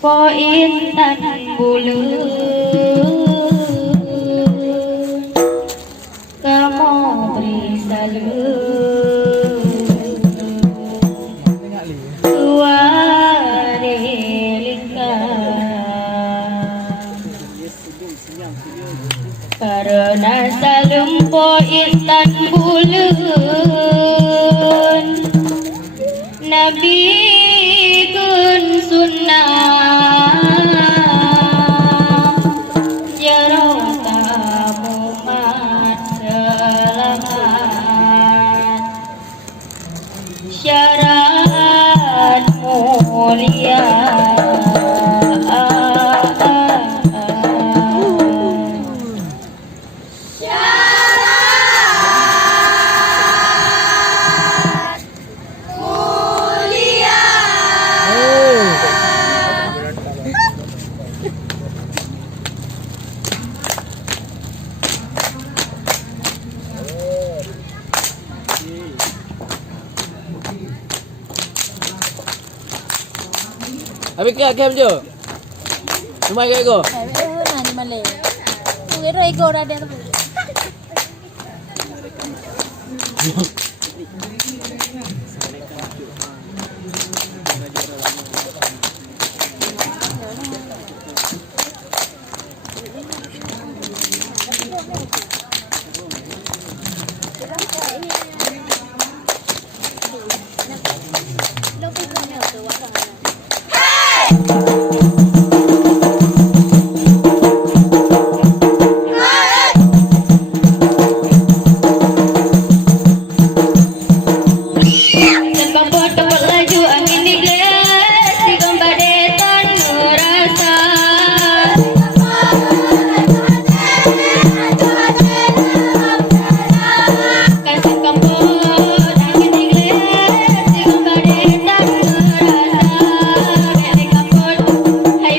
Po intan bulan kamu beri salut tuane lingkar karena salum po intan bulan Nabi kun sunnah jarawatamu mat selamat syarat mulia Habis ke kem je. Cuma ke go. Nani male. Mungkin rego dah ada. Hai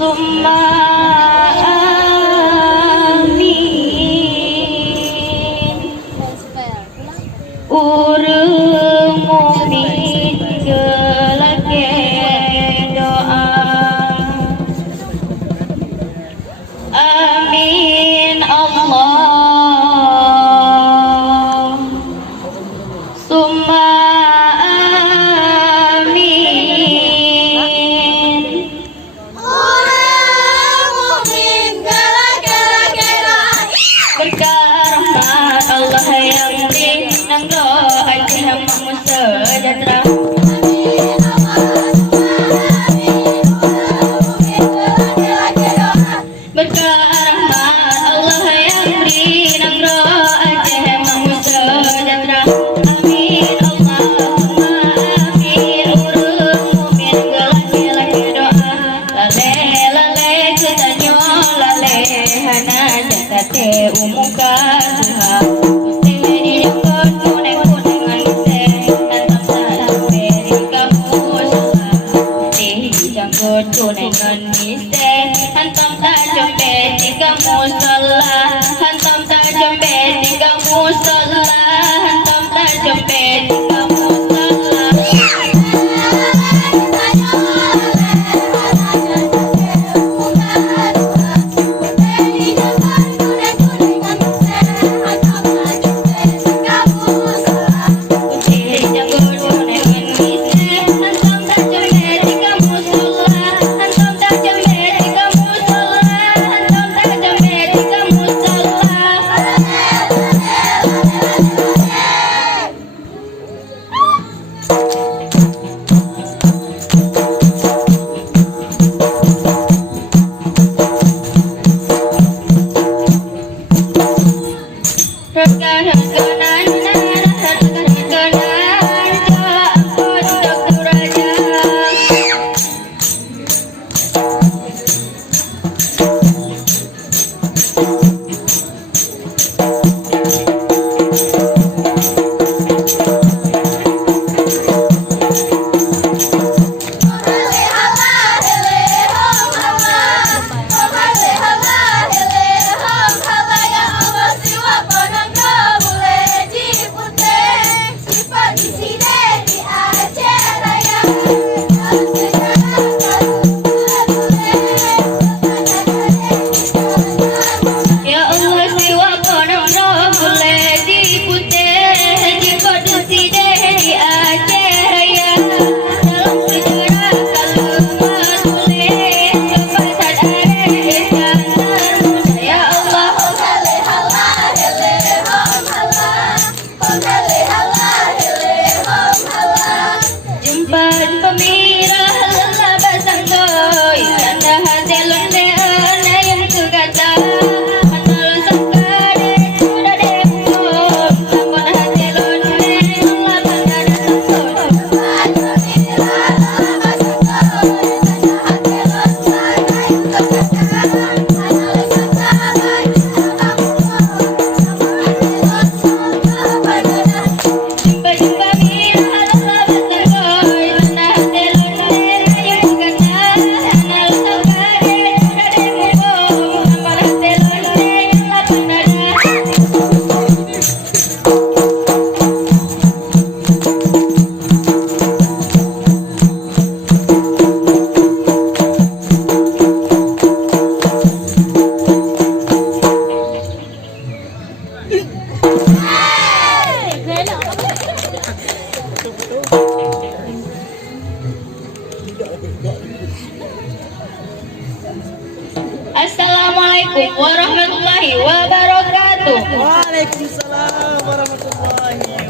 summa amin. Urang mumin gelake doa. Amin Allah summa amin. Orang mukmin gara-gara Berkah rahmat Allah yang beri nang doa hamba sejahtera. Berkah rahmat Allah yang beri nang doa hamba sejahtera. Amin Allahumma amin. Urang mukmin gelak-gelak doa. Lale lale ketanyo lale hana jatate umuka Tuha. Di jenggot kuning-kuningan gede datang sampai di kamu salah. Di jenggot kuningan gede hantam tak jempet di kamu salah. Hantam tak jempet di kamu salah. Hantam tak jempet di kamu salah. Assalamualaikum warahmatullahi wabarakatuh. Waalaikumsalam warahmatullahi